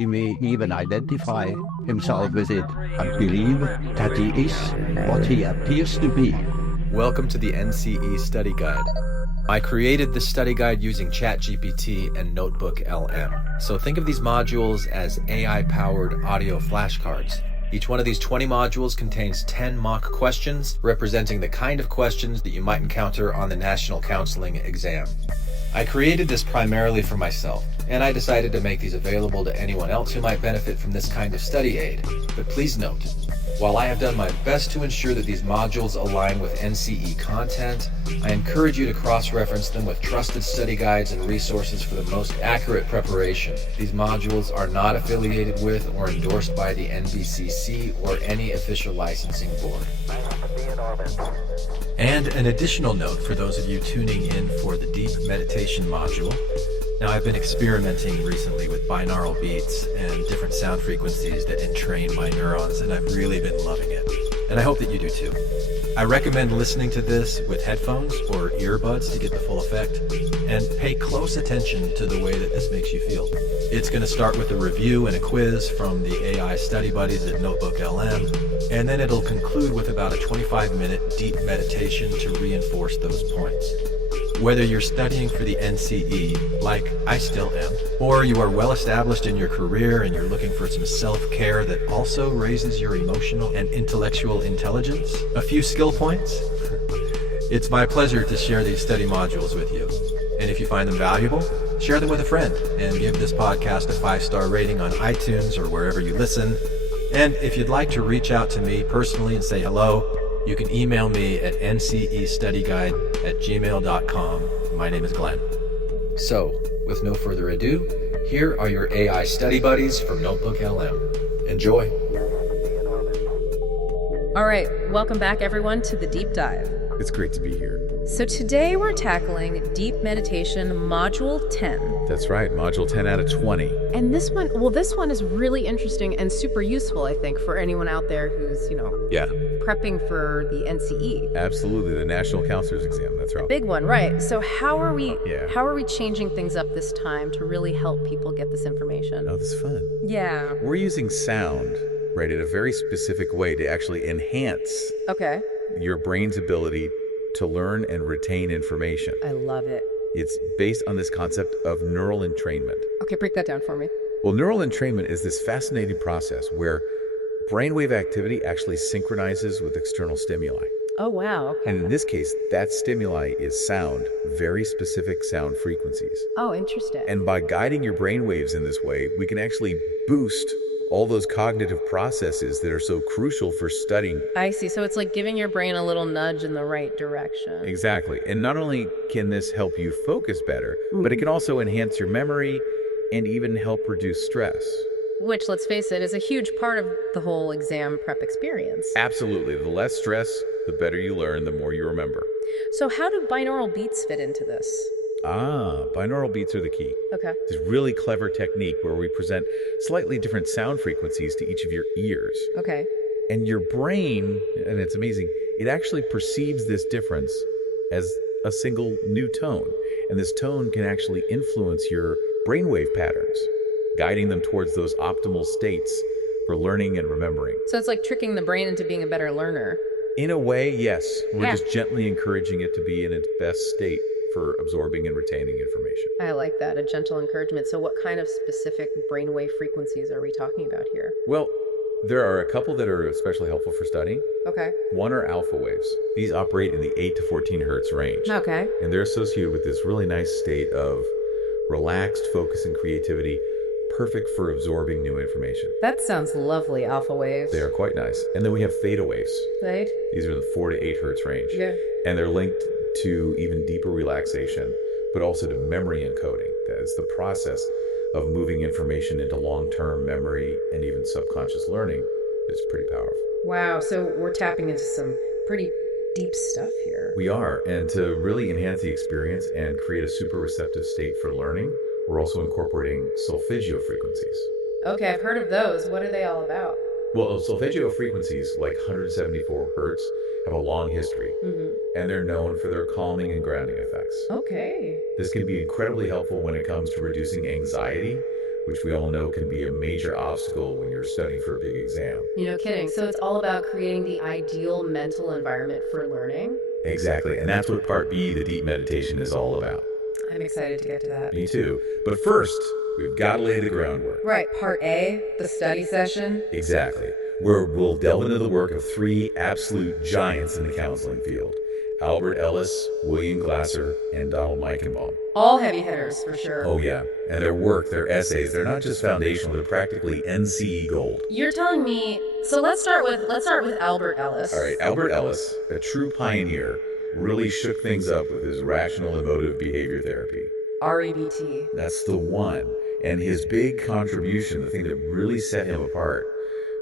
He may even identify himself with it and believe that he is what he appears to be. Welcome to the NCE Study Guide. I created this study guide using ChatGPT and Notebook LM. So think of these modules as AI-powered audio flashcards. Each one of these 20 modules contains 10 mock questions representing the kind of questions that you might encounter on the National Counseling exam. I created this primarily for myself, and I decided to make these available to anyone else who might benefit from this kind of study aid. But please note, while I have done my best to ensure that these modules align with NCE content, I encourage you to cross-reference them with trusted study guides and resources for the most accurate preparation. These modules are not affiliated with or endorsed by the NBCC or any official licensing board. And an additional note for those of you tuning in for the deep meditation module. Now, I've been experimenting recently with binaural beats and different sound frequencies that entrain my neurons, and I've really been loving it. And I hope that you do too. I recommend listening to this with headphones or earbuds to get the full effect, and pay close attention to the way that this makes you feel. It's going to start with a review and a quiz from the AI study buddies at Notebook LM, and then it'll conclude with about a 25-minute deep meditation to reinforce those points. Whether you're studying for the NCE, like I still am, or you are well established in your career and you're looking for some self-care that also raises your emotional and intellectual intelligence, a few skill points, it's my pleasure to share these study modules with you. And if you find them valuable, share them with a friend and give this podcast a 5-star rating on iTunes or wherever you listen. And if you'd like to reach out to me personally and say hello, you can email me at ncestudyguide@gmail.com. My name is Glenn. So, with no further ado, here are your AI study buddies from Notebook LM. Enjoy. All right, welcome back everyone to the deep dive. It's great to be here. So today we're tackling Deep Meditation Module 10. That's right, Module 10 out of 20. And this one is really interesting and super useful, I think, for anyone out there who's, prepping for the NCE. Absolutely, the National Counselor's Exam, that's right. Big one, right. So how are we changing things up this time to really help people get this information? Oh, this is fun. Yeah. We're using sound, right, in a very specific way to actually enhance your brain's ability to learn and retain information. I love it. It's based on this concept of neural entrainment. Okay, break that down for me. Well, neural entrainment is this fascinating process where brainwave activity actually synchronizes with external stimuli. Oh, wow. Okay. And in this case, that stimuli is sound, very specific sound frequencies. Oh, interesting. And by guiding your brainwaves in this way, we can actually boost all those cognitive processes that are so crucial for studying. I see. So it's like giving your brain a little nudge in the right direction. Exactly. And not only can this help you focus better, but it can also enhance your memory and even help reduce stress. Which, let's face it, is a huge part of the whole exam prep experience. Absolutely. The less stress, the better you learn, the more you remember. So how do binaural beats fit into this? Binaural beats are the key. Okay. This really clever technique where we present slightly different sound frequencies to each of your ears. Okay. And your brain, and it's amazing, it actually perceives this difference as a single new tone. And this tone can actually influence your brainwave patterns, guiding them towards those optimal states for learning and remembering. So it's like tricking the brain into being a better learner. In a way, yes. We're just gently encouraging it to be in its best state for absorbing and retaining information. I like that, a gentle encouragement. So what kind of specific brainwave frequencies are we talking about here? Well, there are a couple that are especially helpful for studying. Okay. One are alpha waves. These operate in the 8 to 14 hertz range. Okay. And they're associated with this really nice state of relaxed focus and creativity, perfect for absorbing new information. That sounds lovely, alpha waves. They are quite nice. And then we have theta waves. Right. These are the 4 to 8 hertz range. Yeah. And they're linked to even deeper relaxation, but also to memory encoding. That's the process of moving information into long-term memory and even subconscious learning. It's pretty powerful. Wow, so we're tapping into some pretty deep stuff here. We are, and to really enhance the experience and create a super receptive state for learning, we're also incorporating solfeggio frequencies. Okay, I've heard of those. What are they all about? Well, solfeggio frequencies, like 174 hertz, have a long history, and they're known for their calming and grounding effects. Okay. This can be incredibly helpful when it comes to reducing anxiety, which we all know can be a major obstacle when you're studying for a big exam. No kidding. So it's all about creating the ideal mental environment for learning? Exactly, and that's what Part B, the deep meditation, is all about. I'm excited to get to that. Me too. But first, we've got to lay the groundwork. Right, Part A, the study session. Exactly, where we'll delve into the work of three absolute giants in the counseling field: Albert Ellis, William Glasser, and Donald Meichenbaum. All heavy hitters, for sure. Oh yeah, and their work, their essays, they're not just foundational, they're practically NCE gold. You're telling me, so let's start with Albert Ellis. All right, Albert Ellis, a true pioneer, really shook things up with his rational emotive behavior therapy. REBT. That's the one. And his big contribution, the thing that really set him apart,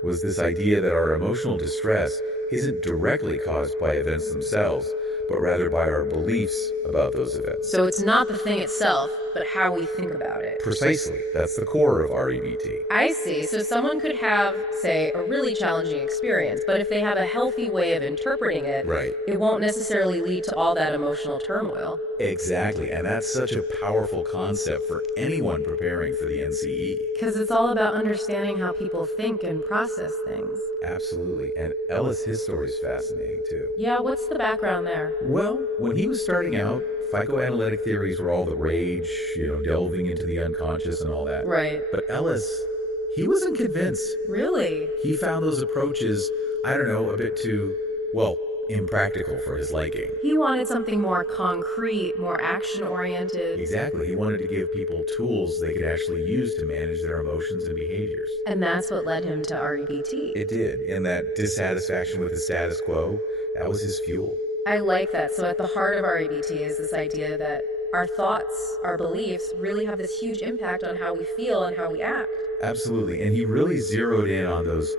was this idea that our emotional distress isn't directly caused by events themselves, but rather by our beliefs about those events. So it's not the thing itself, but how we think about it. Precisely. That's the core of REBT. I see. So someone could have, say, a really challenging experience, but if they have a healthy way of interpreting it, Right. it won't necessarily lead to all that emotional turmoil. Exactly. And that's such a powerful concept for anyone preparing for the NCE. Because it's all about understanding how people think and process things. Absolutely. And Ellis, his story is fascinating too. Yeah, what's the background there? Well, when he was starting out, psychoanalytic theories were all the rage, delving into the unconscious and all that. Right. But Ellis, he wasn't convinced. Really? He found those approaches, a bit too, impractical for his liking. He wanted something more concrete, more action-oriented. Exactly. He wanted to give people tools they could actually use to manage their emotions and behaviors. And that's what led him to REBT. It did. And that dissatisfaction with the status quo, that was his fuel. I like that. So at the heart of REBT is this idea that our thoughts, our beliefs really have this huge impact on how we feel and how we act. Absolutely. And he really zeroed in on those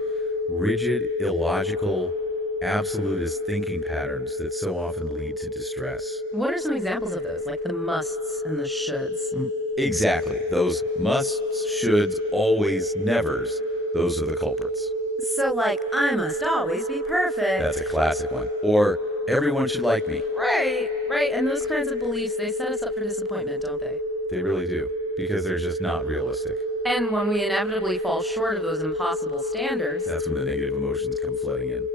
rigid, illogical, absolutist thinking patterns that so often lead to distress. What are some examples of those, like the musts and the shoulds? Exactly. Those musts, shoulds, always, nevers. Those are the culprits. So like, I must always be perfect. That's a classic one. Or, everyone should like me. Right. And those kinds of beliefs, they set us up for disappointment, don't they? They really do. Because they're just not realistic. And when we inevitably fall short of those impossible standards... That's when the negative emotions come flooding in.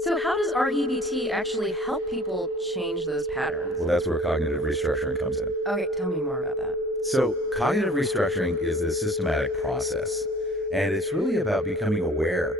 So how does REBT actually help people change those patterns? Well, that's where cognitive restructuring comes in. Okay, tell me more about that. So, cognitive restructuring is a systematic process, and it's really about becoming aware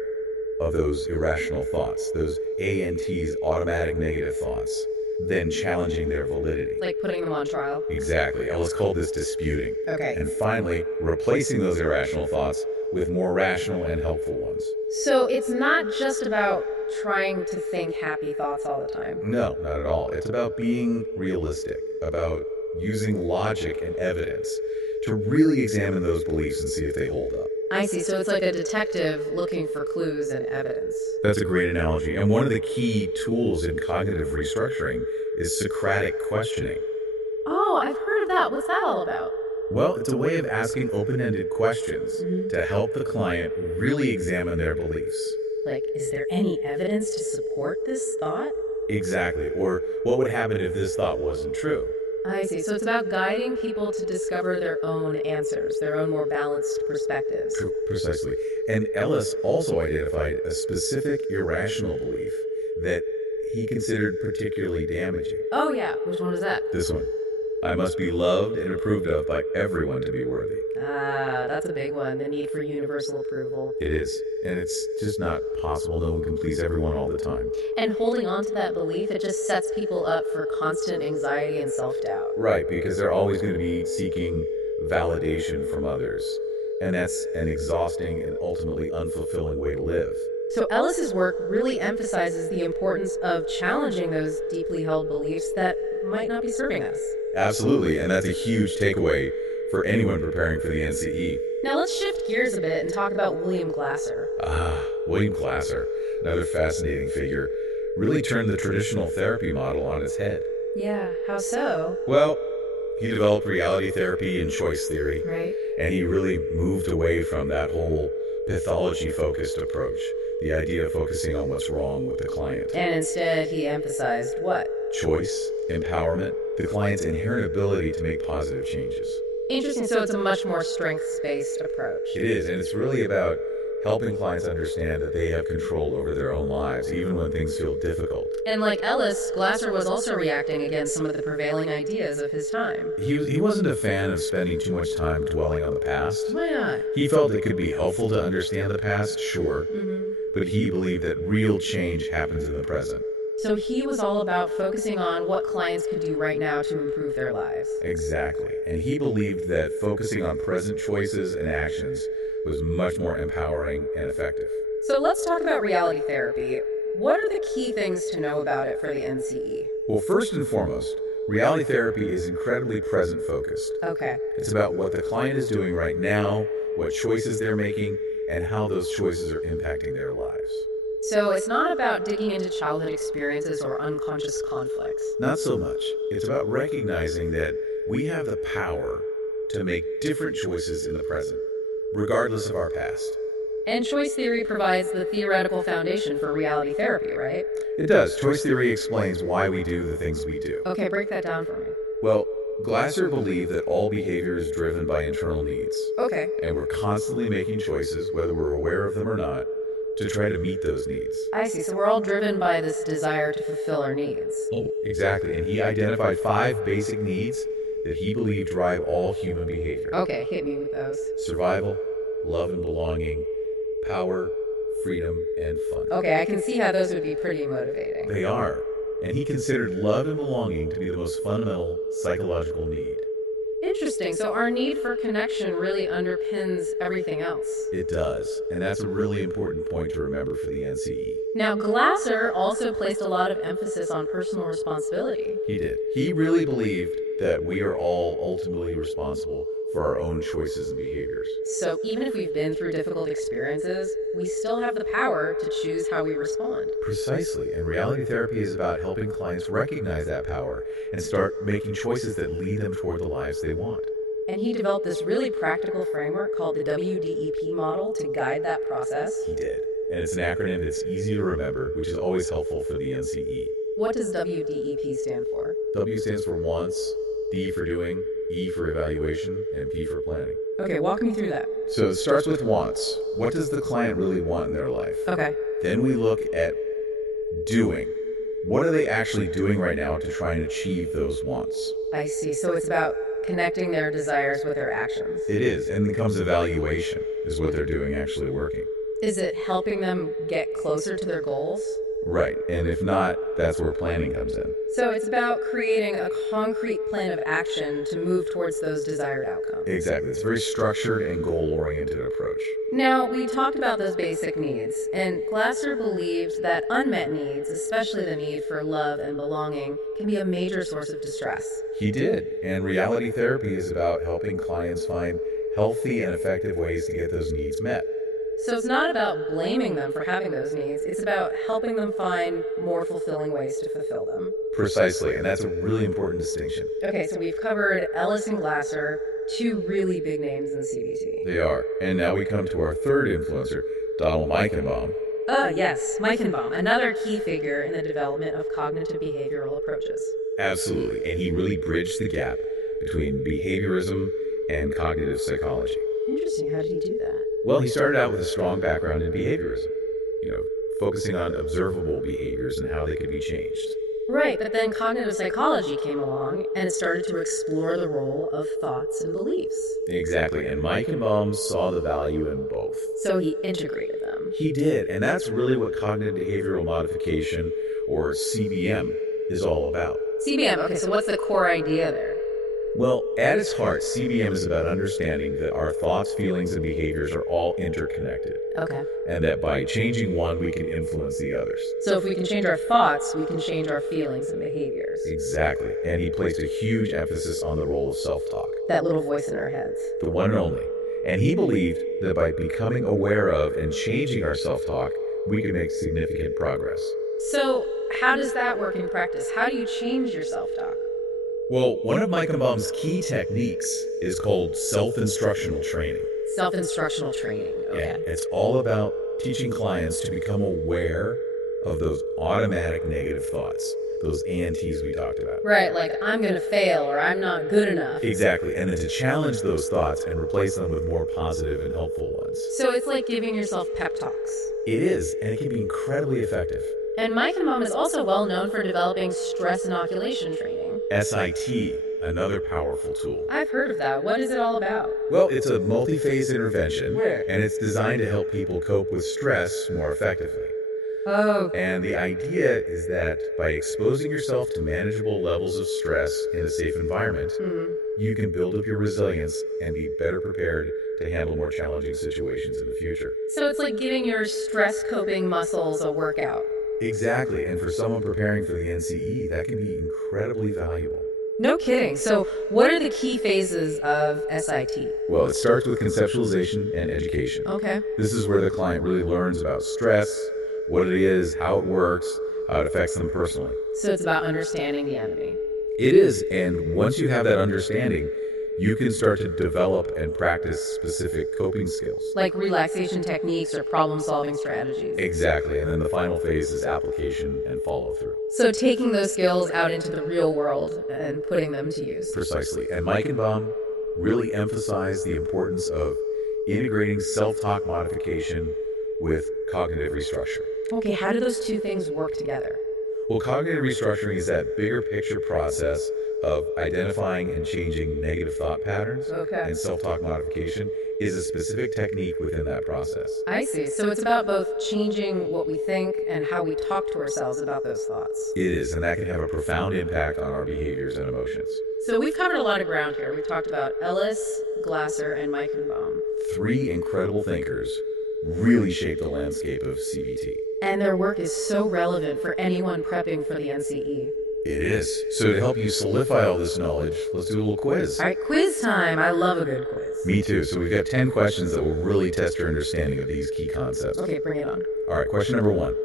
of those irrational thoughts, those ANTs, automatic negative thoughts, then challenging their validity. Like putting them on trial? Exactly. Ellis called this disputing. Okay. And finally, replacing those irrational thoughts with more rational and helpful ones. So it's not just about trying to think happy thoughts all the time? No, not at all. It's about being realistic, about using logic and evidence to really examine those beliefs and see if they hold up. I see. So it's like a detective looking for clues and evidence. That's a great analogy. And one of the key tools in cognitive restructuring is Socratic questioning. Oh, I've heard of that. What's that all about? Well, it's a way of asking open-ended questions to help the client really examine their beliefs. Like, is there any evidence to support this thought? Exactly. Or what would happen if this thought wasn't true? I see. So it's about guiding people to discover their own answers, their own more balanced perspectives. Precisely. And Ellis also identified a specific irrational belief that he considered particularly damaging. Oh, yeah. Which one was that? This one. I must be loved and approved of by everyone to be worthy. Ah, that's a big one. The need for universal approval. It is. And it's just not possible. No one can please everyone all the time. And holding on to that belief, it just sets people up for constant anxiety and self-doubt. Right, because they're always going to be seeking validation from others. And that's an exhausting and ultimately unfulfilling way to live. So Ellis's work really emphasizes the importance of challenging those deeply held beliefs that might not be serving us. Absolutely, and that's a huge takeaway for anyone preparing for the NCE. Now let's shift gears a bit and talk about William Glasser. William Glasser, another fascinating figure, really turned the traditional therapy model on its head. Yeah, how so? Well, he developed reality therapy and choice theory. Right. And he really moved away from that whole pathology-focused approach, the idea of focusing on what's wrong with the client. And instead, he emphasized what? Choice, empowerment, the client's inherent ability to make positive changes. Interesting. So it's a much more strengths-based approach. It is, and it's really about helping clients understand that they have control over their own lives, even when things feel difficult. And like Ellis, Glasser was also reacting against some of the prevailing ideas of his time. He wasn't a fan of spending too much time dwelling on the past. Why not? He felt it could be helpful to understand the past, sure, but he believed that real change happens in the present. So he was all about focusing on what clients could do right now to improve their lives. Exactly. And he believed that focusing on present choices and actions was much more empowering and effective. So let's talk about reality therapy. What are the key things to know about it for the NCE? Well, first and foremost, reality therapy is incredibly present focused. Okay. It's about what the client is doing right now, what choices they're making, and how those choices are impacting their lives. So it's not about digging into childhood experiences or unconscious conflicts. Not so much. It's about recognizing that we have the power to make different choices in the present, regardless of our past. And choice theory provides the theoretical foundation for reality therapy, right? It does. Choice theory explains why we do the things we do. Okay, break that down for me. Well, Glasser believed that all behavior is driven by internal needs. Okay. And we're constantly making choices, whether we're aware of them or not, to try to meet those needs. I see. So we're all driven by this desire to fulfill our needs. Oh, exactly. And he identified 5 basic needs that he believed drive all human behavior. Okay, hit me with those. Survival, love and belonging, power, freedom, and fun. Okay, I can see how those would be pretty motivating. They are. And he considered love and belonging to be the most fundamental psychological need. Interesting. So our need for connection really underpins everything else. It does. And that's a really important point to remember for the NCE. Now, Glasser also placed a lot of emphasis on personal responsibility. He did. He really believed that we are all ultimately responsible for our own choices and behaviors. So even if we've been through difficult experiences, we still have the power to choose how we respond. Precisely. And reality therapy is about helping clients recognize that power and start making choices that lead them toward the lives they want. And he developed this really practical framework called the WDEP model to guide that process. He did. And it's an acronym that's easy to remember, which is always helpful for the NCE. What does WDEP stand for? W stands for wants, D for doing, E for evaluation, and P for planning. Okay, walk me through that. So it starts with wants. What does the client really want in their life? Okay. Then we look at doing. What are they actually doing right now to try and achieve those wants? I see. So it's about connecting their desires with their actions. It is. And then comes evaluation. Is what they're doing actually working? Is it helping them get closer to their goals? Right. And if not, that's where planning comes in. So it's about creating a concrete plan of action to move towards those desired outcomes. Exactly. It's a very structured and goal-oriented approach. Now, we talked about those basic needs, and Glasser believed that unmet needs, especially the need for love and belonging, can be a major source of distress. He did. And reality therapy is about helping clients find healthy and effective ways to get those needs met. So it's not about blaming them for having those needs. It's about helping them find more fulfilling ways to fulfill them. Precisely, and that's a really important distinction. Okay, so we've covered Ellis and Glasser, 2 really big names in CBT. They are. And now we come to our third influencer, Donald Meichenbaum. Yes, Meichenbaum, another key figure in the development of cognitive behavioral approaches. Absolutely, and he really bridged the gap between behaviorism and cognitive psychology. Interesting, how did he do that? Well, he started out with a strong background in behaviorism, focusing on observable behaviors and how they could be changed. Right, but then cognitive psychology came along and started to explore the role of thoughts and beliefs. Exactly, and Meichenbaum saw the value in both. So he integrated them. He did, and that's really what cognitive behavioral modification, or CBM, is all about. CBM, okay, so what's the core idea there? Well, at its heart, CBM is about understanding that our thoughts, feelings, and behaviors are all interconnected. Okay. And that by changing one, we can influence the others. So if we can change our thoughts, we can change our feelings and behaviors. Exactly. And he placed a huge emphasis on the role of self-talk. That little voice in our heads. The one and only. And he believed that by becoming aware of and changing our self-talk, we can make significant progress. So how does that work in practice? How do you change your self-talk? Well, one of Meichenbaum's key techniques is called self-instructional training. Self-instructional training, okay. Yeah, it's all about teaching clients to become aware of those automatic negative thoughts. those ANTs we talked about. Right, like I'm gonna fail or I'm not good enough. Exactly, and then to challenge those thoughts and replace them with more positive and helpful ones. So it's like giving yourself pep talks. It is, and it can be incredibly effective. And Meichenbaum is also well known for developing stress inoculation training. SIT, another powerful tool. I've heard of that. What is it all about? Well, it's a multi-phase intervention, and it's designed to help people cope with stress more effectively. Oh. And the idea is that by exposing yourself to manageable levels of stress in a safe environment, you can build up your resilience and be better prepared to handle more challenging situations in the future. So it's like giving your stress coping muscles a workout. Exactly, and for someone preparing for the NCE, that can be incredibly valuable. No kidding. So what are the key phases of SIT? Well, it starts with conceptualization and education. Okay. This is where the client really learns about stress, what it is, how it works, how it affects them personally. So it's about understanding the enemy. It is, and once you have that understanding, you can start to develop and practice specific coping skills. Like relaxation techniques or problem-solving strategies. Exactly, and then the final phase is application and follow-through. So taking those skills out into the real world and putting them to use. Precisely, and Meichenbaum really emphasized the importance of integrating self-talk modification with cognitive restructuring. Okay, how do those two things work together? Well, cognitive restructuring is that bigger picture process of identifying and changing negative thought patterns. Okay. And self-talk modification is a specific technique within that process. I see. So it's about both changing what we think and how we talk to ourselves about those thoughts. It is, and that can have a profound impact on our behaviors and emotions. So we've covered a lot of ground here. We've talked about Ellis, Glasser, and Meichenbaum. 3 incredible thinkers really shaped the landscape of CBT. And their work is so relevant for anyone prepping for the NCE. It is. So to help you solidify all this knowledge, let's do a little quiz. All right, quiz time. I love a good quiz. Me too. So we've got 10 questions that will really test your understanding of these key concepts. Okay, bring it on. All right, question number 1.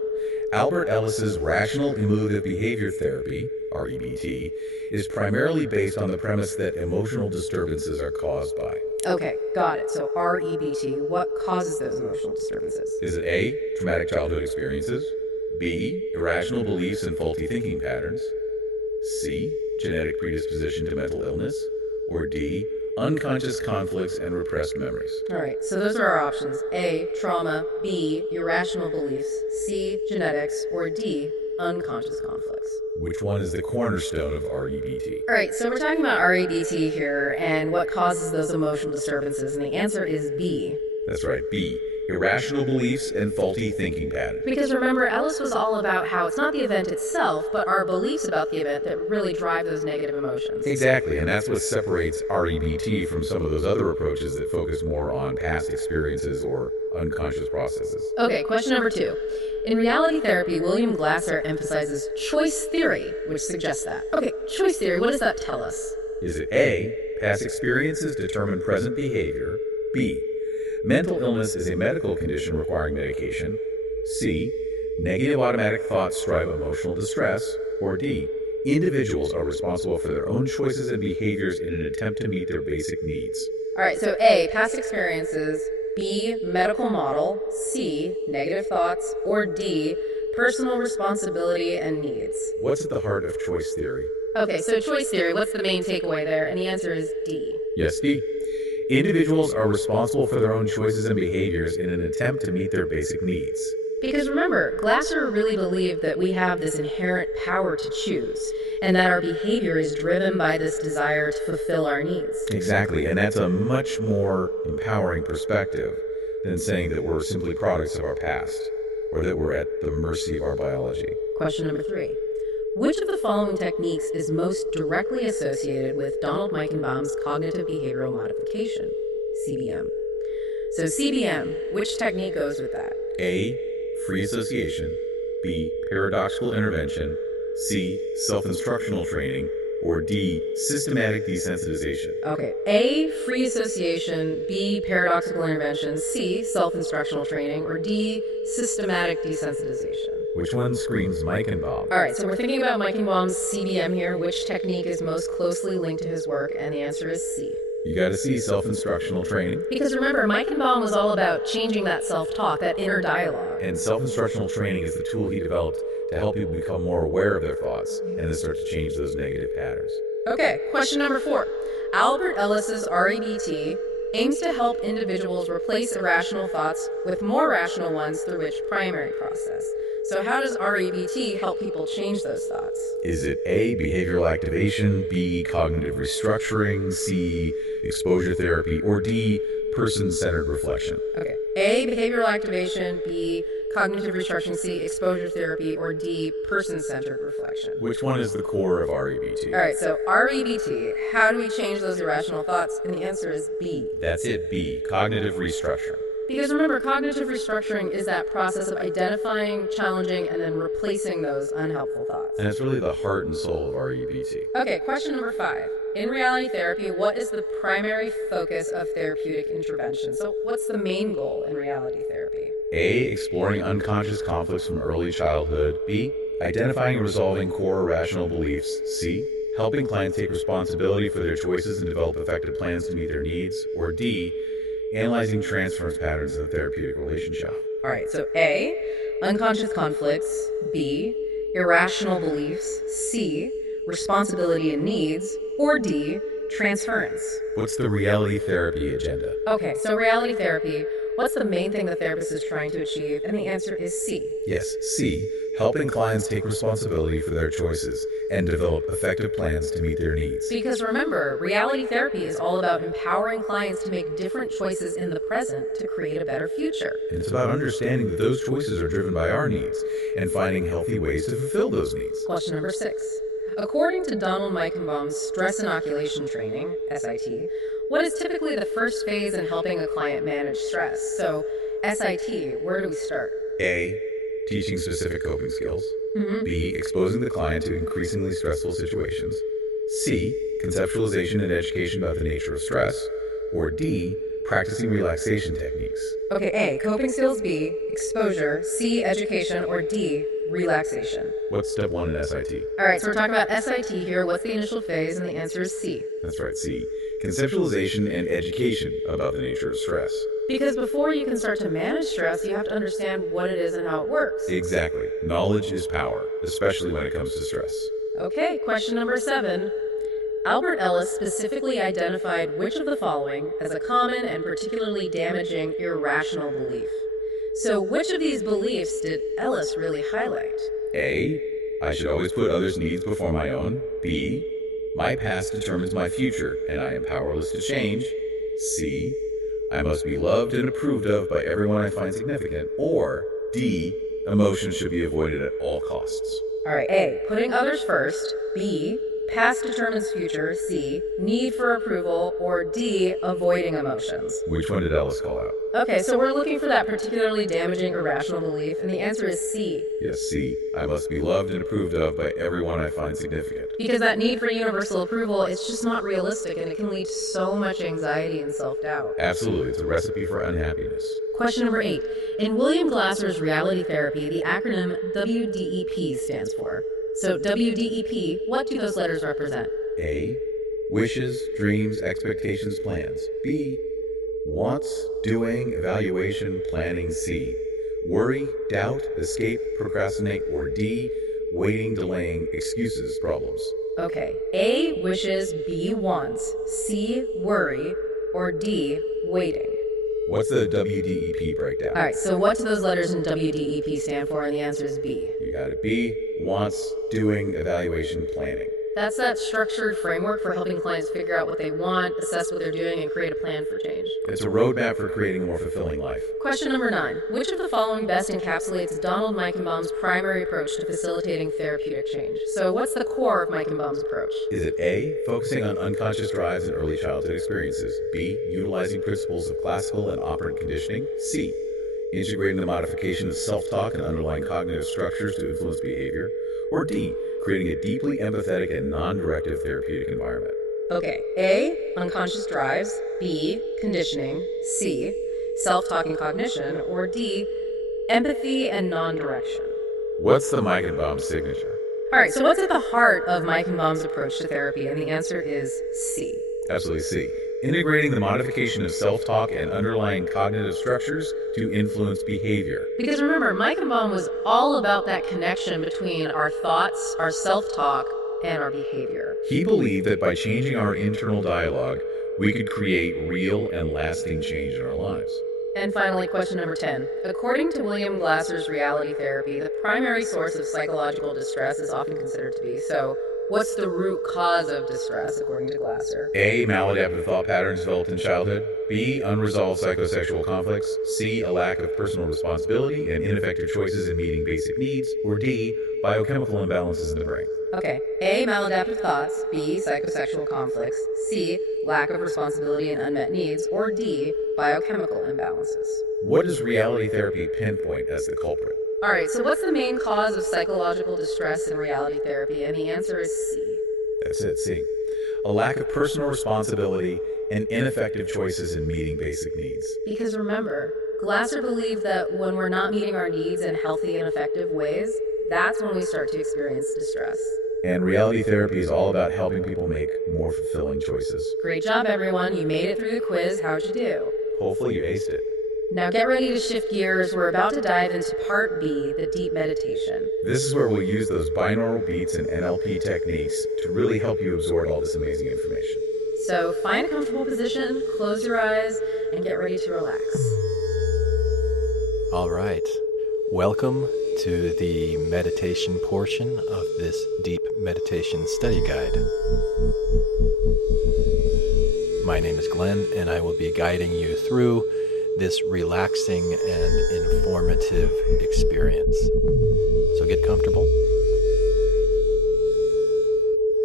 Albert Ellis's rational emotive behavior therapy, REBT, is primarily based on the premise that emotional disturbances are caused by. Okay, got it. So REBT, what causes those emotional disturbances? Is it A, traumatic childhood experiences, B, irrational beliefs and faulty thinking patterns, C, genetic predisposition to mental illness, or D, unconscious conflicts and repressed memories? All right, so those are our options. A, trauma, B, irrational beliefs, C, genetics, or D, unconscious conflicts. Which one is the cornerstone of REBT? All right, so we're talking about REBT here and what causes those emotional disturbances, and the answer is B. That's right, B, irrational beliefs and faulty thinking patterns. Because remember, Ellis was all about how it's not the event itself, but our beliefs about the event that really drive those negative emotions. Exactly, and that's what separates REBT from some of those other approaches that focus more on past experiences or unconscious processes. Okay, question number 2. In reality therapy, William Glasser emphasizes choice theory, which suggests that. Okay, choice theory, what does that tell us? Is it A, past experiences determine present behavior, B, mental illness is a medical condition requiring medication, C, negative automatic thoughts drive emotional distress, or D, individuals are responsible for their own choices and behaviors in an attempt to meet their basic needs? All right, so A, past experiences, B, medical model, C, negative thoughts, or D, personal responsibility and needs. What's at the heart of choice theory? Okay, so choice theory, what's the main takeaway there? And the answer is D. Yes, D. Individuals are responsible for their own choices and behaviors in an attempt to meet their basic needs. Because remember, Glasser really believed that we have this inherent power to choose, and that our behavior is driven by this desire to fulfill our needs. Exactly, and that's a much more empowering perspective than saying that we're simply products of our past, or that we're at the mercy of our biology. Question number 3. Which of the following techniques is most directly associated with Donald Meichenbaum's cognitive behavioral modification, CBM? So CBM, which technique goes with that? A, free association, B, paradoxical intervention, C, self-instructional training, or D, systematic desensitization. Okay, A, free association, B, paradoxical intervention, C, self-instructional training, or D, systematic desensitization. Which one screams Meichenbaum? All right, so we're thinking about Meichenbaum's CBM here. Which technique is most closely linked to his work? And the answer is C. You gotta see self-instructional training. Because remember, Meichenbaum was all about changing that self-talk, that inner dialogue. And self-instructional training is the tool he developed to help people become more aware of their thoughts and then start to change those negative patterns. Okay, question number 4. Albert Ellis's REBT aims to help individuals replace irrational thoughts with more rational ones through which primary process. So how does REBT help people change those thoughts? Is it A, behavioral activation, B, cognitive restructuring, C, exposure therapy, or D, person-centered reflection? Okay. A, behavioral activation, B, cognitive restructuring, C, exposure therapy, or D, person-centered reflection. Which one is the core of REBT? All right, so REBT, how do we change those irrational thoughts? And the answer is B. That's it, B, cognitive restructuring. Because remember, cognitive restructuring is that process of identifying, challenging, and then replacing those unhelpful thoughts. And it's really the heart and soul of REBT. Okay, question number 5. In reality therapy, what is the primary focus of therapeutic intervention? So what's the main goal in reality therapy? A, exploring unconscious conflicts from early childhood. B, identifying and resolving core irrational beliefs. C, helping clients take responsibility for their choices and develop effective plans to meet their needs. Or D, analyzing transference patterns in the therapeutic relationship. All right, so A, unconscious conflicts. B, irrational beliefs. C, responsibility and needs. Or D, transference. What's the reality therapy agenda? Okay, so reality therapy, what's the main thing the therapist is trying to achieve? And the answer is C. Yes, C, helping clients take responsibility for their choices and develop effective plans to meet their needs. Because remember, reality therapy is all about empowering clients to make different choices in the present to create a better future. And it's about understanding that those choices are driven by our needs and finding healthy ways to fulfill those needs. Question number 6. According to Donald Meichenbaum's stress inoculation training, SIT, what is typically the first phase in helping a client manage stress? So, SIT, where do we start? A, teaching specific coping skills. B, exposing the client to increasingly stressful situations. C, conceptualization and education about the nature of stress. Or D, practicing relaxation techniques. Okay, A, coping skills. B, exposure. C, education. Or D, relaxation. What's step 1 in SIT? All right, so we're talking about SIT here. What's the initial phase? And the answer is C. That's right, C. Conceptualization and education about the nature of stress. Because before you can start to manage stress, you have to understand what it is and how it works. Exactly. Knowledge is power, especially when it comes to stress. Okay, question number 7. Albert Ellis specifically identified which of the following as a common and particularly damaging irrational belief. So which of these beliefs did Ellis really highlight? A, I should always put others' needs before my own. B, my past determines my future and I am powerless to change. C, I must be loved and approved of by everyone I find significant. Or D, emotions should be avoided at all costs. All right, A, putting others first. B, past determines future. C, need for approval. Or D, avoiding emotions. Which one did Ellis call out? Okay, so we're looking for that particularly damaging irrational belief, and the answer is C. Yes, C. I must be loved and approved of by everyone I find significant. Because that need for universal approval, it's just not realistic, and it can lead to so much anxiety and self-doubt. Absolutely. It's a recipe for unhappiness. Question number 8. In William Glasser's reality therapy, the acronym WDEP stands for. So WDEP, what do those letters represent? A, wishes, dreams, expectations, plans. B, wants, doing, evaluation, planning. C, worry, doubt, escape, procrastinate. Or D, waiting, delaying, excuses, problems. Okay, A, wishes. B, wants. C, worry. Or D, waiting. What's the WDEP breakdown? All right, so what do those letters in WDEP stand for? And the answer is B. You got it. B, wants, doing, evaluation, planning. That's that structured framework for helping clients figure out what they want, assess what they're doing, and create a plan for change. It's a roadmap for creating a more fulfilling life. Question number 9. Which of the following best encapsulates Donald Meichenbaum's primary approach to facilitating therapeutic change? So what's the core of Meichenbaum's approach? Is it A, focusing on unconscious drives and early childhood experiences? B, utilizing principles of classical and operant conditioning? C, integrating the modification of self-talk and underlying cognitive structures to influence behavior? Or D, creating a deeply empathetic and non-directive therapeutic environment? Okay, A, unconscious drives. B, conditioning. C, self-talk and cognition. Or D, empathy and non-direction. What's the Meichenbaum signature? All right, so what's at the heart of Meichenbaum's approach to therapy? And the answer is C. Absolutely C. integrating the modification of self-talk and underlying cognitive structures to influence behavior. Because remember, Meichenbaum was all about that connection between our thoughts, our self-talk, and our behavior. He believed that by changing our internal dialogue, we could create real and lasting change in our lives. And finally, question number 10. According to William Glasser's reality therapy, the primary source of psychological distress is often considered to be. So, what's the root cause of distress, according to Glasser? A. Maladaptive thought patterns developed in childhood. B. Unresolved psychosexual conflicts. C. A lack of personal responsibility and ineffective choices in meeting basic needs. Or D. Biochemical imbalances in the brain. Okay. A. Maladaptive thoughts. B. Psychosexual conflicts. C. Lack of responsibility and unmet needs. Or D. Biochemical imbalances. What does reality therapy pinpoint as the culprit? All right, so what's the main cause of psychological distress in reality therapy? And the answer is C. That's it, C. A lack of personal responsibility and ineffective choices in meeting basic needs. Because remember, Glasser believed that when we're not meeting our needs in healthy and effective ways, that's when we start to experience distress. And reality therapy is all about helping people make more fulfilling choices. Great job, everyone. You made it through the quiz. How'd you do? Hopefully you aced it. Now get ready to shift gears. We're about to dive into part B, the deep meditation. This is where we'll use those binaural beats and NLP techniques to really help you absorb all this amazing information. So find a comfortable position, close your eyes, and get ready to relax. All right. Welcome to the meditation portion of this deep meditation study guide. My name is Glenn, and I will be guiding you through this relaxing and informative experience. So get comfortable.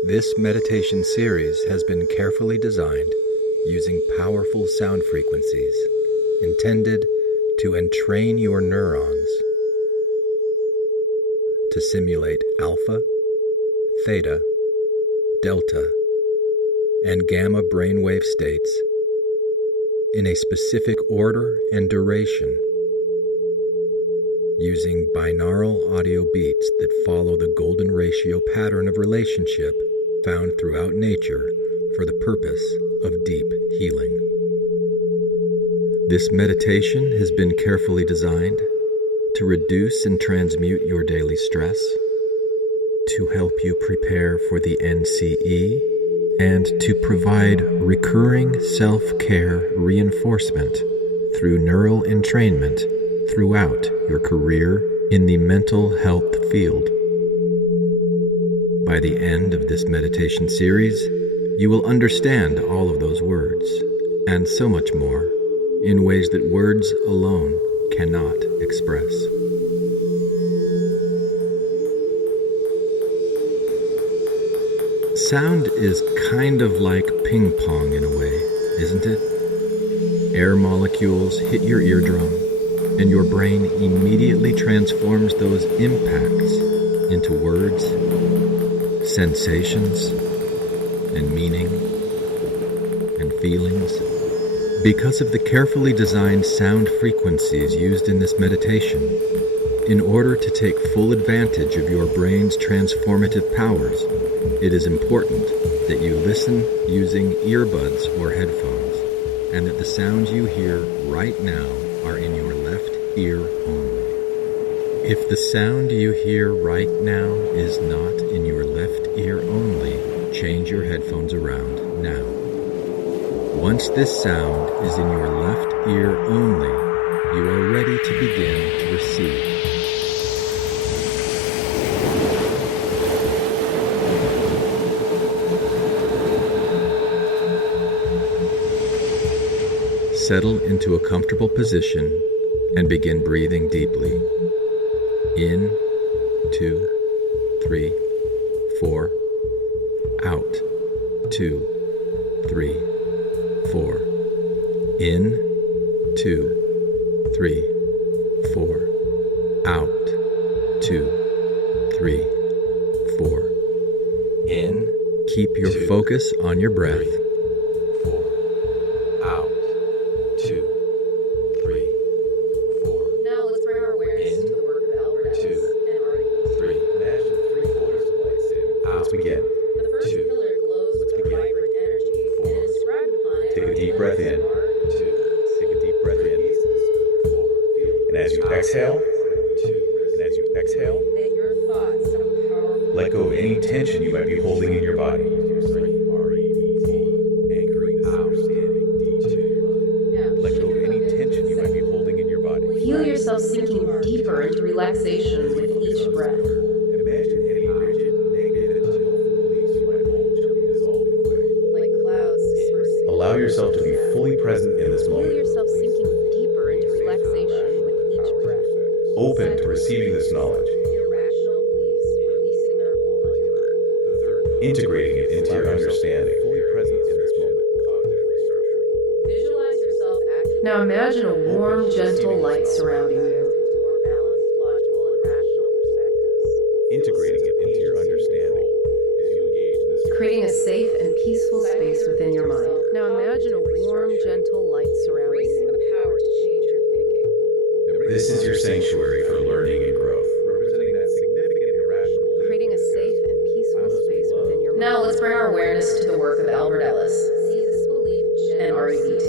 This meditation series has been carefully designed using powerful sound frequencies intended to entrain your neurons to simulate alpha, theta, delta, and gamma brainwave states in a specific order and duration, using binaural audio beats that follow the golden ratio pattern of relationship found throughout nature for the purpose of deep healing. This meditation has been carefully designed to reduce and transmute your daily stress, to help you prepare for the NCE, and to provide recurring self-care reinforcement through neural entrainment throughout your career in the mental health field. By the end of this meditation series, you will understand all of those words, and so much more, in ways that words alone cannot express. Sound is kind of like ping pong in a way, isn't it? Air molecules hit your eardrum, and your brain immediately transforms those impacts into words, sensations, and meaning, and feelings. Because of the carefully designed sound frequencies used in this meditation, in order to take full advantage of your brain's transformative powers, it is important that you listen using earbuds or headphones, and that the sounds you hear right now are in your left ear only. If the sound you hear right now is not in your left ear only, change your headphones around now. Once this sound is in your left ear only, you are ready to begin to receive. Settle into a comfortable position and begin breathing deeply. In, 2, 3, 4. Out, 2, 3, 4. In, 2, 3, 4. Out, 2, 3, 4. In. Keep your focus on your breath. 3, 4. Out. 2, 3, 4. Now let's bring our awareness to the work of Albert Ellis 2, and REBT. 3. Imagine 3 pillars of light standing. Let's begin. The first 2. pillar glows with a vibrant energy and is described upon it. Take a as you exhale, that your thoughts have a powerful let go of any tension you might be holding in your body. Let go of any tension you might be holding in your body. Feel yourself sinking deeper into relaxation with each breath. Imagine any rigid, negative, and unhelpful beliefs you might hold gently dissolving away. Like clouds dispersing. Allow yourself to be fully present in this Feel moment, yourself sinking deeper into relaxation with each breath. open to receiving this knowledge, Irrational beliefs releasing their hold on your mind. integrating it into your understanding. Fully present in this moment, cognitive restructuring. Visualize yourself active. Now imagine a warm, gentle light surrounding you. More balanced, logical, and rational perspectives. Integrating it into your understanding as you engage in this. Creating a safe and peaceful space within your mind. Now imagine a warm, gentle light surrounding you. The power to change your thinking. This is your sanctuary for learning and growth, representing that significant irrational belief. Creating a safe and peaceful space within your mind. Now let's bring our awareness to the work of Albert Ellis. See this belief and REBT.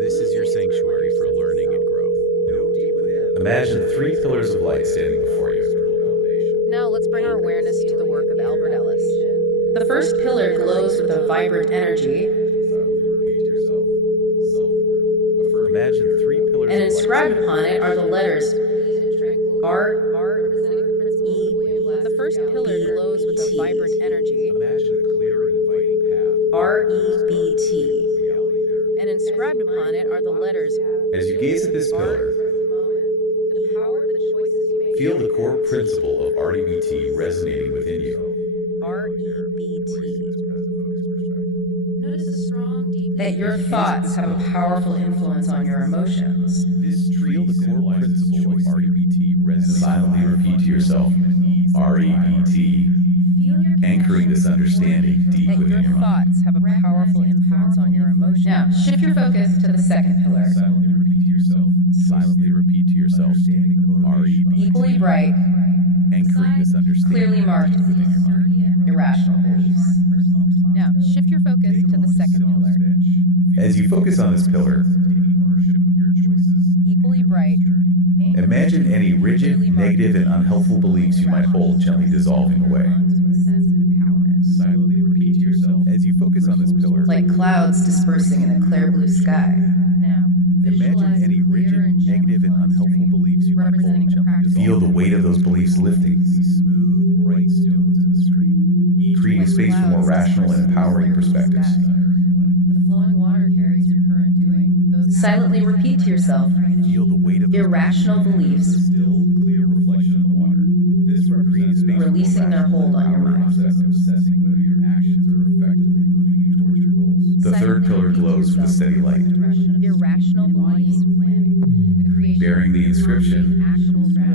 This is your sanctuary for learning and growth. Know deep within. Imagine 3 pillars of light standing before you. Now let's bring our awareness to the work of Albert Ellis. The first pillar glows with a vibrant energy, Repeat to yourself. Self-worth. Imagine 3 pillars and of light. inscribed upon it are the letters R, representing the principle E. The first pillar glows with a vibrant energy, Imagine a clear and inviting path. REBT, Reality there. and inscribed upon it are the letters As you gaze at this pillar, the power, the choices you make. feel the core principle of REBT resonating within you. REBT. Notice a strong, deep that your thoughts have a powerful influence on your emotions. This feel the core principle of REBT resonating. Silently repeat to yourself, REBT, anchoring this understanding deep That within your your mind. thoughts have a powerful influence on your emotions. Now, shift your focus to the second pillar. Silently repeat to yourself. Silently repeat to yourself. REBT, Equally bright, anchoring this understanding clearly marked, deep within your mind. irrational beliefs. Now, shift your focus to the second pillar. As you focus on this pillar, Equally bright, imagine any rigid, negative, and unhelpful beliefs you might hold gently dissolving away. with a sense of empowerment. Silently repeat to yourself. As you focus on this pillar, Like clouds dispersing in a clear blue sky. Now, imagine any rigid, negative, and unhelpful beliefs you might hold gently dissolving. Feel the weight of those beliefs lifting. These smooth, bright stones in the stream, creating space for more rational and empowering perspectives. the flowing water carries your current doing. Silently repeat to yourself Feel the weight of those irrational beliefs still, clear reflection of the water. This represents space for more releasing their rational hold on your empowering mind. process of assessing whether your actions are effectively moving you towards your goals. The third pillar glows with a steady light, Irrational beliefs planning. The creation bearing the inscription,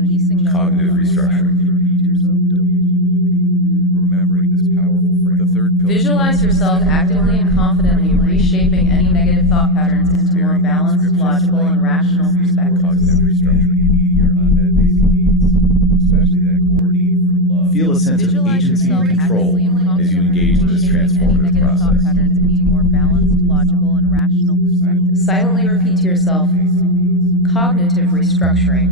releasing their cognitive hold on your mind. restructuring. Repeat to yourself, WDEP, remembering this powerful frame. The third pillar. Visualize yourself actively and confidently reshaping any negative thought patterns into more balanced, logical, and rational perspectives. Cognitive restructuring and meeting your unmet basic needs, especially that core need for love. Feel a sense of Visualize agency yourself and control actively and as you confidently engage in this reshaping any transformative negative thought process. patterns into more balanced, logical, and rational perspectives. Silently repeat to yourself, cognitive restructuring.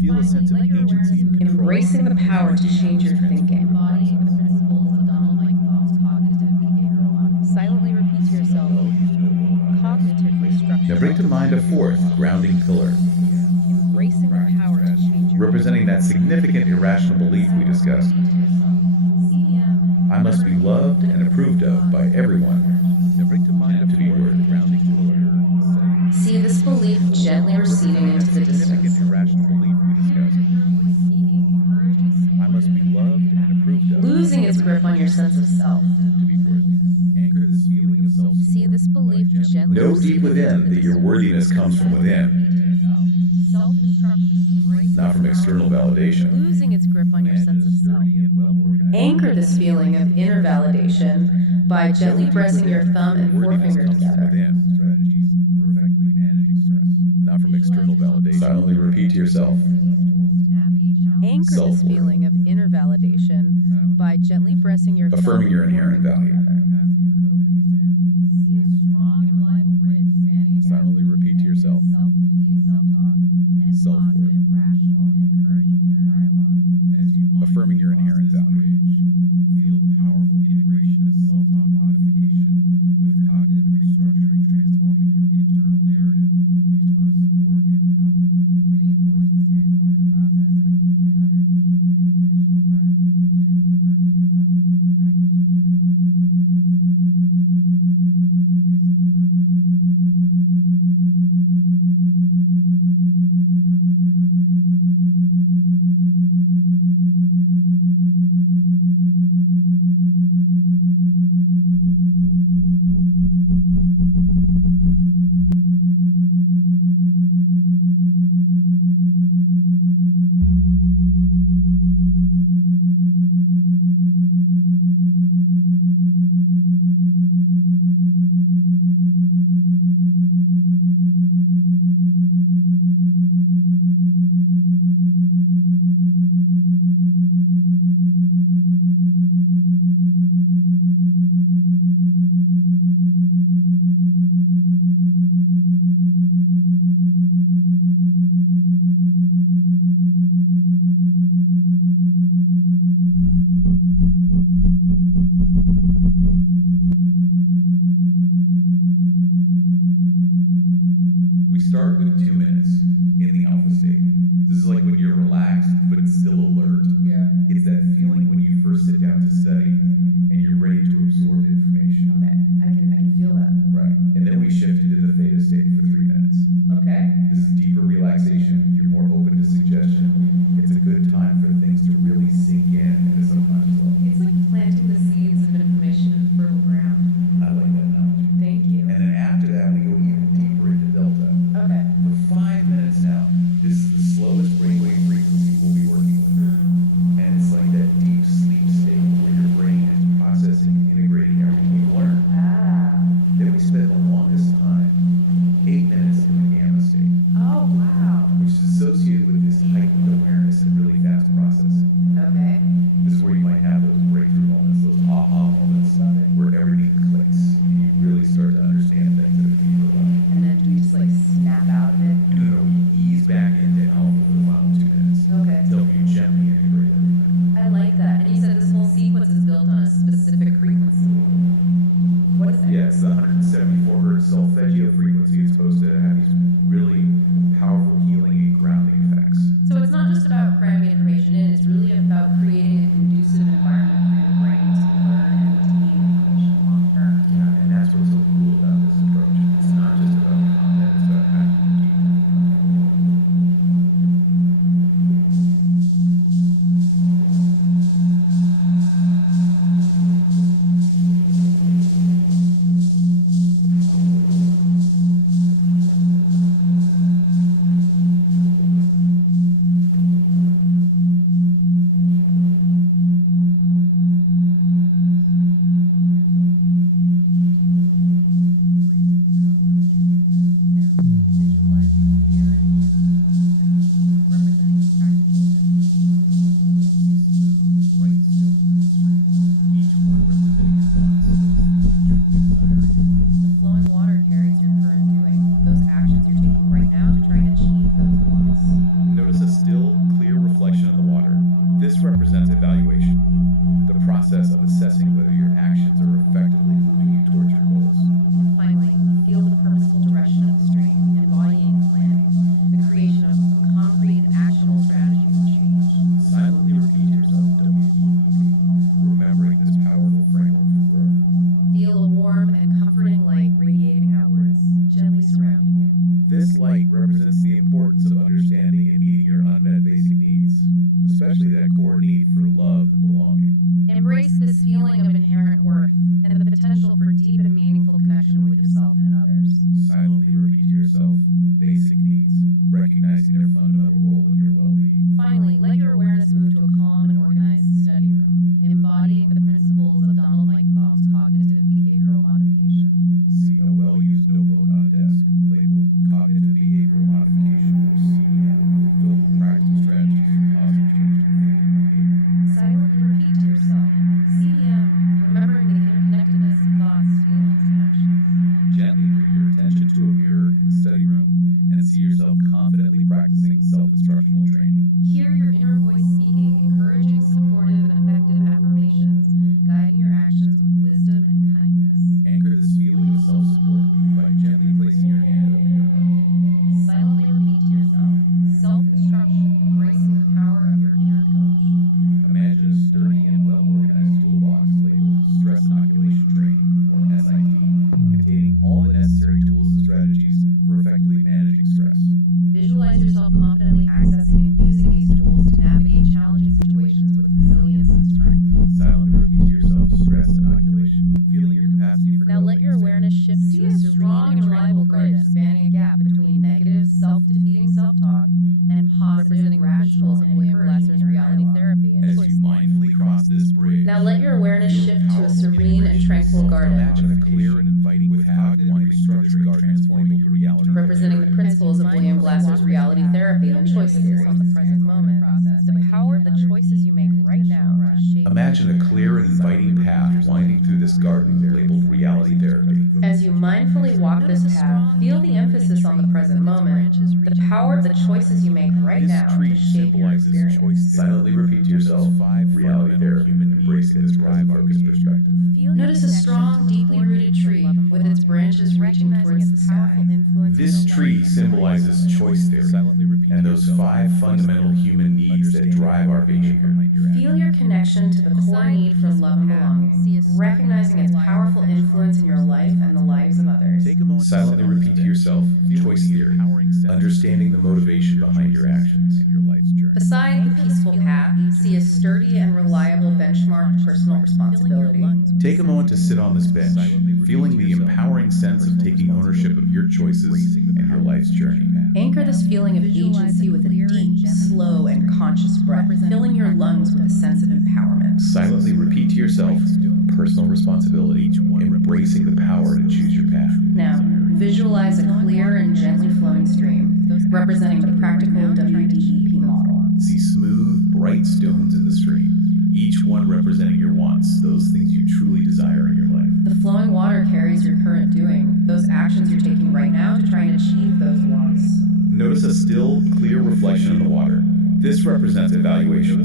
Feel a sense of agency and control. Embracing the power to change your thinking. Embodying the principles of Donald Meichenbaum's cognitive behavioral model. Silently repeat to yourself, cognitive restructuring. Now bring to mind a fourth grounding pillar, Embracing the power to change your representing that significant irrational belief we discussed. I must be loved and approved of by everyone. Now bring to mind a fourth grounding pillar, See this belief gently receding into the significant distance. irrational belief we discussed. I must be loved and approved of. Losing its grip on your sense of self. To be worthy. Anchor this feeling of self-support. See this belief gently Know receding deep within into the that your distance. worthiness comes from within, Self-destruction. not from external validation. Losing its grip on your sense of self. Anchor this feeling of inner validation by gently pressing your thumb and forefinger together. Strategies for effectively managing stress, not from external validation. Silently repeat to yourself. Anchor this Self-worth. feeling of inner validation by gently pressing your thumb Affirming your and inherent forefinger value. together. See a strong and reliable bridge spanning a gap Silently repeat to yourself. self-defeating self-talk and Self-worth. positive, rational, and encouraging inner dialogue. As you affirming your inherent value. Feel the powerful integration of self-talk modification with cognitive restructuring, transforming your internal narrative into one of support and empowerment. Reinforce this transformative process by taking another deep and intentional breath and gently affirm to yourself, I can change my thoughts, and in doing so, I can change my experience. Excellent work. Now take one final deep cleansing breath and gently proceed. Now let's bring our awareness to the work of Albert Ellis and Imagine 2 minutes in the alpha state. This is like when you're relaxed but still alert. Yeah. It's that feeling when you first sit down to study and you're ready to absorb information. Okay, I can feel that. Right. And then we shift into the theta state for 3 minutes. Okay. This is deeper relaxation. You're more open to suggestion. It's a good time for things to really sink in the subconscious level. It's like planting the seeds of information in fertile ground. I like that analogy. Thank you. And then after that, we go even deeper into delta. Okay. For 5 minutes now, this is the slowest brainwave frequency we'll be working with. And it's like that deep sleep state where your brain is processing and integrating everything you've learned. Ah. Then we spend the longest time, 8 minutes in the gamma state, Oh, wow. which is associated with this heightened awareness and really fast processing. Okay. This is where you might have those breakthrough moments, those aha moments Visualize yourself confidently accessing and using these tools to navigate challenging situations with resilience and strength. Silently repeat to yourself stress inoculation, feeling your capacity for Now let your awareness shift to a strong and reliable grid spanning a gap between negative, self-defeating self-talk and positive, rational, and William Glasser's reality therapy and as choice you mindfully cross this bridge. Now let your awareness shift to a serene and tranquil garden, Imagine a clear and inviting with cognitive restructuring transforming your reality. representing the principles of William Glasser's reality therapy and choice theory. On the present moment, the power of the choices you make right now to shape. Imagine a clear and inviting path winding through this garden labeled reality therapy. As you mindfully walk this path, feel the emphasis on the present moment, the power of the choices you make right now to shape your experience. Silently repeat to yourself reality therapy, embracing this present focused perspective. Notice a strong, deeply rooted tree with its branches reaching towards the sky. This tree symbolizes choice theory and those 5 fundamental human needs that drive our behavior. Feel your connection to the core need for love and belonging, recognizing its powerful influence in your life and the lives of others. Silently repeat to yourself choice theory, understanding the motivation behind your actions. Beside the peaceful path, see a sturdy and reliable benchmarked personal responsibility. Take a moment to sit on this bench, feeling the empowering sense of taking ownership of your choices and your life's journey. Anchor this feeling of agency with a deep, slow, and conscious breath, filling your lungs with a sense of empowerment. Silently repeat to yourself personal responsibility, embracing the power to choose your path. Now, visualize a clear and gently flowing stream, representing the practical WDEP model. See smooth, bright stones in the stream, each one representing your wants, those things you truly desire in your life. The flowing water carries your current doing, those actions you're taking right now to try and achieve those wants. Notice a still, clear reflection in the water. This represents evaluation,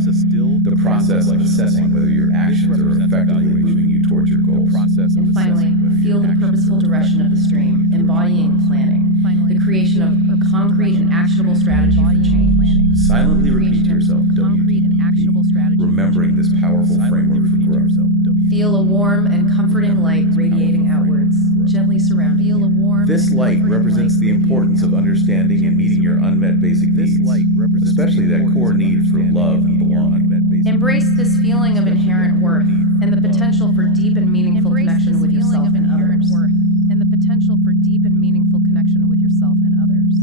the process of assessing whether your actions are effectively moving you towards your goals. And finally, feel the purposeful direction of the stream, embodying planning, the creation of a concrete and actionable strategy for change. Silently repeat to yourself WDEP, remembering this powerful framework for growth. Feel a warm and comforting light radiating outwards, gently surrounding you. This light represents the importance of understanding and meeting your unmet basic needs, especially that core need for love and belonging. Embrace this feeling of inherent worth and the potential for deep and meaningful connection with yourself and others. And the potential for deep and meaningful connection with yourself and others.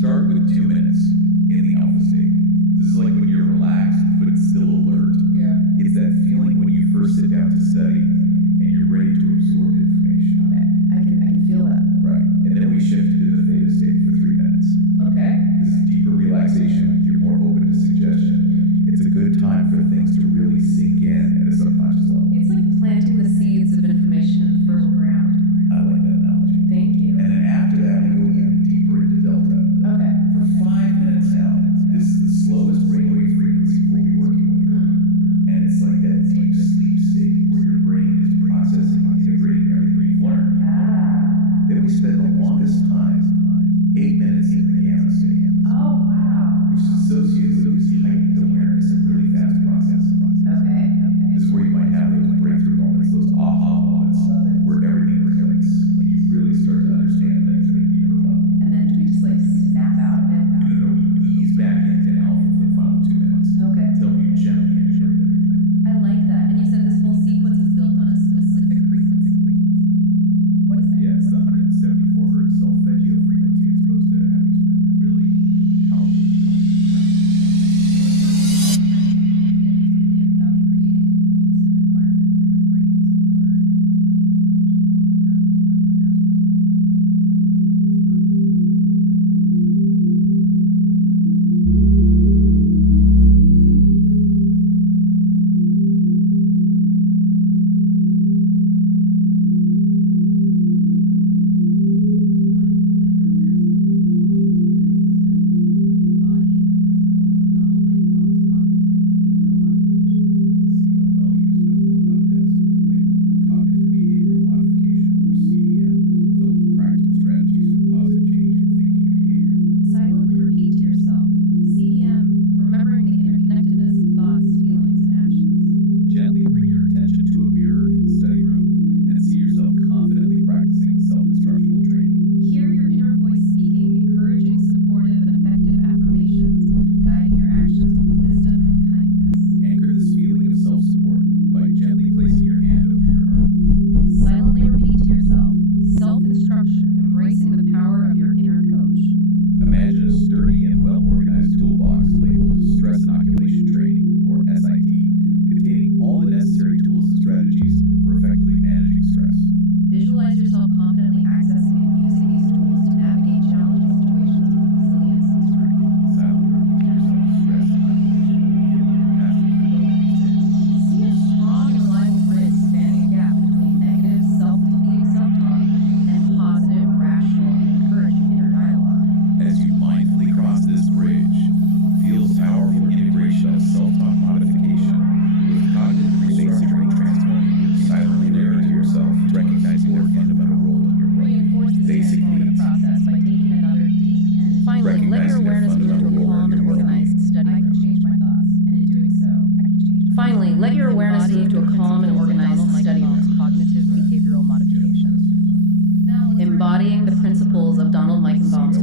Start with 2 minutes in the alpha state. This is like when you're relaxed, but it's still alert. Yeah. It's that feeling when you first sit down to study and you're ready to absorb information. Okay, I can feel that. Right. And then we shift into the theta state for 3 minutes. Okay. This is deeper relaxation. You're more open to suggestion. It's a good time for things to really sink in at a subconscious level. It's like planting the seeds of information in the fertile ground. I like that analogy. Thank you. And then after that, we go even deeper into delta. Okay. For 5 minutes now, this is the slowest brainwave frequency we'll be working with. And it's like that deep sleep state where your brain is processing and integrating everything you've learned. Then we spend the longest time, 8 minutes in the gamma state. Oh, wow. Which is associated with this heightened awareness and really fast processing. Okay. This is where you might have those breakthrough moments, those aha moments, where everything clicks and you really start to understand things at a deeper level. And then do we just like snap out of it? No, ease back into alpha for the final 2 minutes. Okay. To help you gently integrate everything. I like that. And you said this whole sequence is built on a specific frequency. What is that? Yeah, it's the 174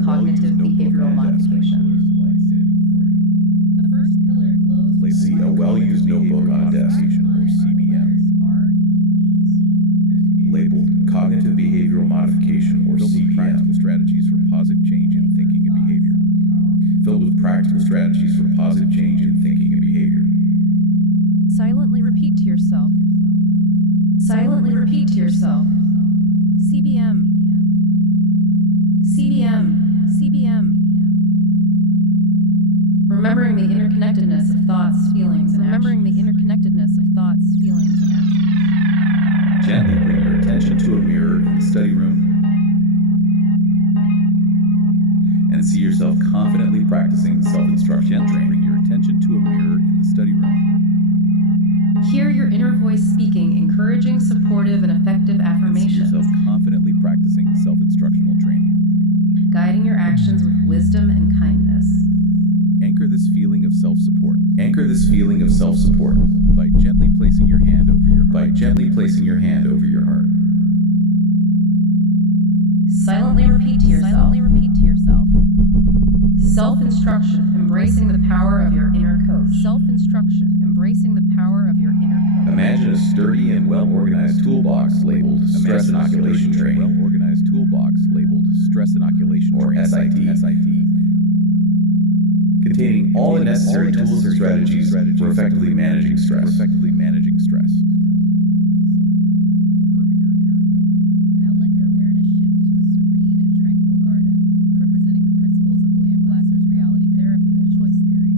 cognitive behavioral modification. The first pillar glows See a well-used notebook on a desk, or CBM, labeled Cognitive Behavioral Modification, or CBM. Practical strategies for positive change in thinking and behavior. Filled with practical strategies for positive change in thinking and behavior. Silently repeat to yourself. Silently repeat to yourself. CBM. CBM. CBM. Remembering the interconnectedness of thoughts, feelings, and Remembering the actions. interconnectedness of thoughts, feelings, and actions. Gently bring your attention to a mirror in the study room and see yourself confidently practicing self-instruction. Bring your attention to a mirror in the study room. Hear your inner voice speaking encouraging, supportive, and effective And see affirmations, yourself confidently practicing self-instructional training. guiding your actions with wisdom and kindness. Anchor this feeling of self-support. Anchor this feeling of self-support by gently placing your hand over your heart. By gently placing your hand over your heart. Silently repeat to yourself. Silently repeat to yourself. Self-instruction, embracing the power of your inner coach. Self-instruction, embracing the power of your inner coach. Imagine a sturdy and well-organized toolbox labeled Stress Inoculation Training. Well-organized toolbox labeled Stress Inoculation or SIT. Containing all the necessary tools and strategies for effectively managing stress. Now let your awareness shift to a serene and tranquil garden, representing the principles of William Glasser's reality therapy and choice theory.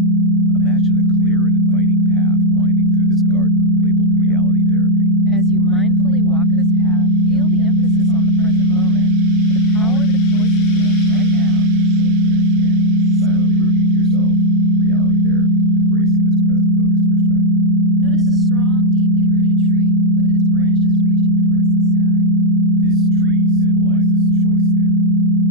Imagine a clear and inviting path winding through this garden labeled reality therapy. As you mindfully walk this path, feel the emphasis on the present moment, the power of the choices you make right now to shape your experience. Silently repeat to yourself, reality therapy, embracing this present focused perspective. Notice a strong, deeply rooted tree with its branches reaching towards the sky. This tree symbolizes choice theory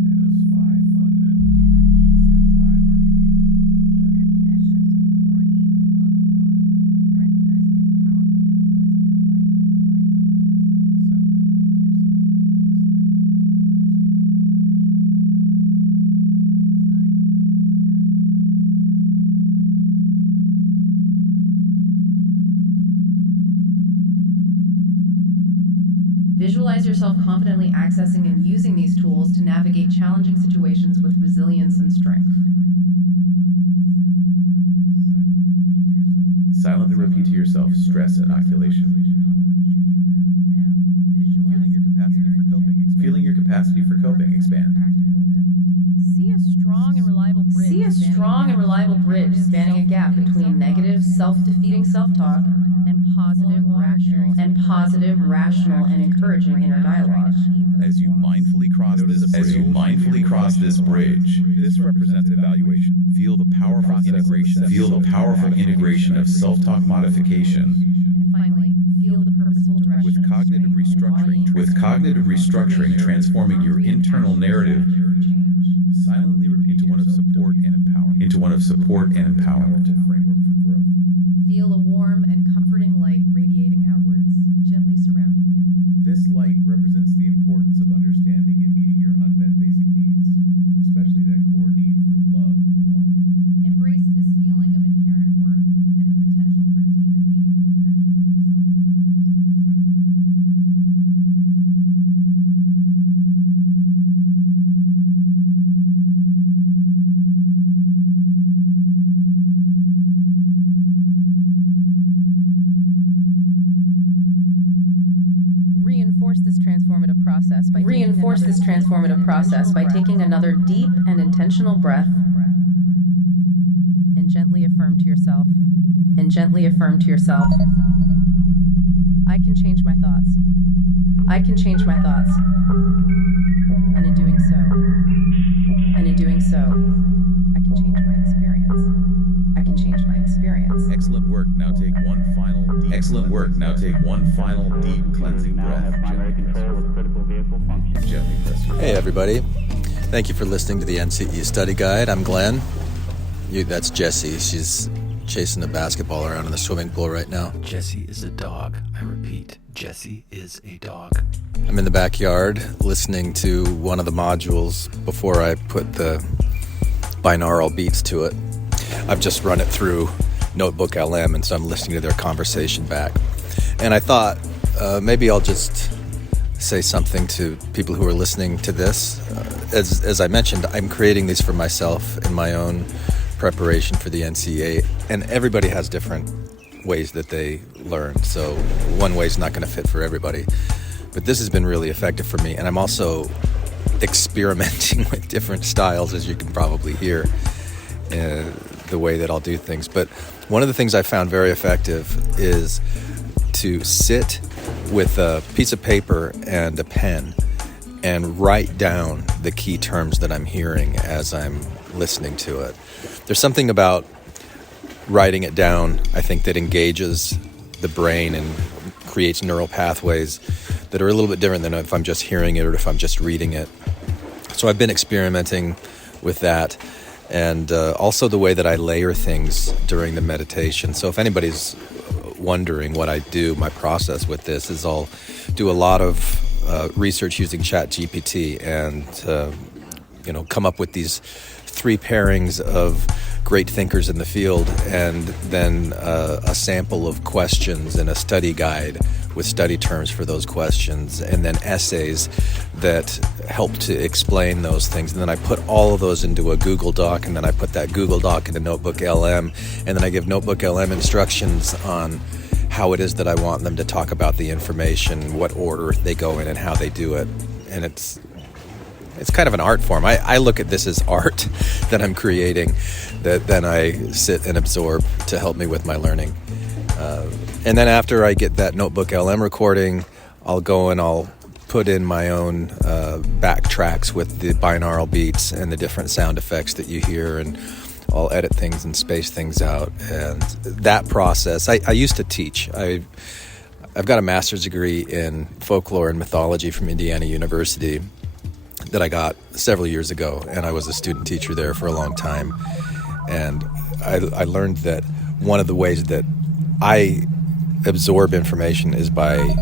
and those 5 fundamental human needs that drive our behavior. Feel your connection to the core need for love and belonging, recognizing its powerful influence in your life and the lives of others. Silently repeat to yourself, choice theory, understanding the motivation behind your actions. Beside the peaceful path, see a sturdy and reliable benchmark of personal responsibility. Visualize yourself confidently accessing and using these tools to navigate challenging situations with resilience and strength. Silently repeat to yourself, stress inoculation. Now, Feeling your capacity for coping expand. See a strong and reliable bridge. See a strong and reliable bridge spanning a gap between negative, self-defeating self-talk and positive, rational, and encouraging inner dialogue. As you mindfully cross this bridge, this represents evaluation. Feel the powerful integration of self-talk modification And finally, feel the purposeful direction with cognitive restructuring transforming your internal narrative silently repeat into one of support and empowerment. Framework for growth. Feel a warm and comforting light radiating outwards, gently surrounding you. This light represents the importance of understanding and meeting your unmet basic needs, especially that core need for love and belonging. Embrace this feeling of inherent worth and the potential for deep and meaningful connection with yourself and others. Silently repeat to yourself basic needs, Reinforce this transformative process by taking another deep and intentional breath and gently affirm to yourself, I can change my thoughts. And in doing so, I can change my experience. Excellent work. Now take one final deep cleansing breath. Gently press your Hey everybody, thank you for listening to the NCE Study Guide. I'm Glenn. That's Jessie. She's chasing a basketball around in the swimming pool right now. Jesse is a dog. I repeat, Jesse is a dog. I'm in the backyard listening to one of the modules before I put the binaural beats to it. I've just run it through Notebook LM, and so I'm listening to their conversation back. And I thought maybe I'll just say something to people who are listening to this. As I mentioned, I'm creating these for myself in my own preparation for the NCEA, and everybody has different ways that they learn, so one way is not going to fit for everybody. But this has been really effective for me, and I'm also experimenting with different styles, as you can probably hear, the way that I'll do things. But one of the things I found very effective is to sit with a piece of paper and a pen and write down the key terms that I'm hearing as I'm listening to it. There's something about writing it down, I think, that engages the brain and creates neural pathways that are a little bit different than if I'm just hearing it or if I'm just reading it. So I've been experimenting with that, and also the way that I layer things during the meditation. So if anybody's wondering what I do, my process with this is I'll do a lot of research using ChatGPT and come up with these 3 pairings of great thinkers in the field, and then a sample of questions and a study guide with study terms for those questions, and then essays that help to explain those things. And then I put all of those into a Google Doc, and then I put that Google Doc into Notebook LM, and then I give Notebook LM instructions on how it is that I want them to talk about the information, what order they go in, and how they do it. And it's kind of an art form. I look at this as art that I'm creating, that then I sit and absorb to help me with my learning. And then after I get that Notebook LM recording, I'll go and I'll put in my own backtracks with the binaural beats and the different sound effects that you hear, and I'll edit things and space things out. And that process, I used to teach. I've got a master's degree in folklore and mythology from Indiana University that I got several years ago, and I was a student teacher there for a long time. And I learned that one of the ways that I absorb information is by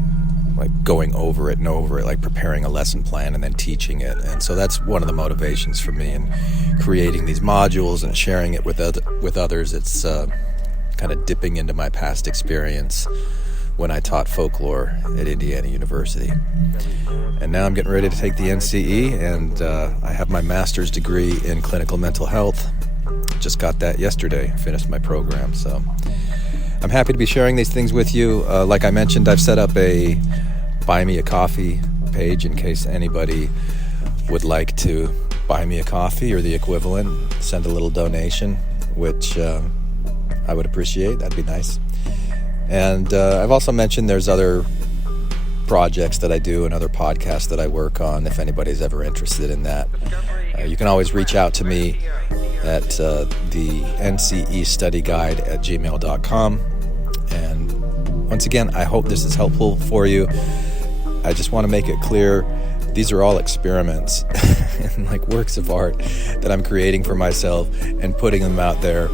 going over it and over it, like preparing a lesson plan and then teaching it. And so that's one of the motivations for me in creating these modules and sharing it with others. It's kind of dipping into my past experience when I taught folklore at Indiana University. And now I'm getting ready to take the NCE, and I have my master's degree in clinical mental health. Just got that yesterday, finished my program. So I'm happy to be sharing these things with you. Like I mentioned, I've set up a Buy Me a Coffee page in case anybody would like to buy me a coffee or the equivalent, send a little donation, which I would appreciate. That'd be nice. And I've also mentioned there's other projects that I do and other podcasts that I work on if anybody's ever interested in that. You can always reach out to me at the NCE Study Guide at gmail.com. And once again, I hope this is helpful for you. I just want to make it clear, these are all experiments and like works of art that I'm creating for myself and putting them out there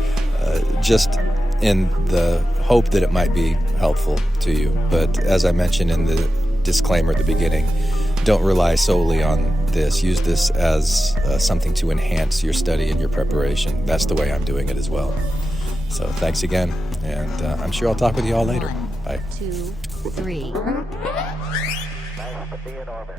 just in the hope that it might be helpful to you. But as I mentioned in the disclaimer at the beginning, don't rely solely on this. Use this as something to enhance your study and your preparation. That's the way I'm doing it as well. So thanks again, and I'm sure I'll talk with you all later. Bye. 2, 3. Nice to be in orbit.